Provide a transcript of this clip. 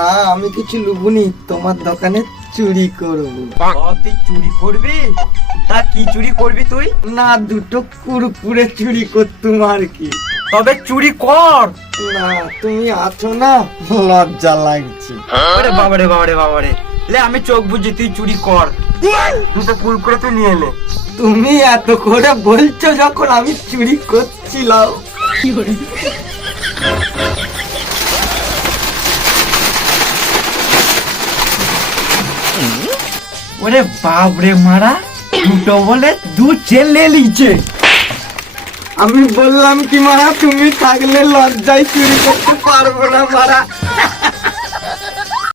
না আমি কিছু লুবুনি, তোমার দোকানে চুরি করবো। তুই চুরি করবি? তা কি চুরি করবি তুই? না দুটো কুরকুরে চুরি করতুম আর কি। তবে চুরি কর। না তুমি আছো না, লজ্জা লাগছে। আরে বাবারে বাবারে বাবারে, লে আমি চোখ বুঝি, তুই চুরি কর। দুটো কুরকুরে তুই নিয়ে এলে। তুমি এত করে বলছো যখন আমি চুরি করছিলাম। ওরে বাপরে মারা, দুটো বলে দু চেলে লিছে। আমি বললাম কি মারা, তুমি থাকলে লজ্জায় চুরি করতে পারবো না মারা।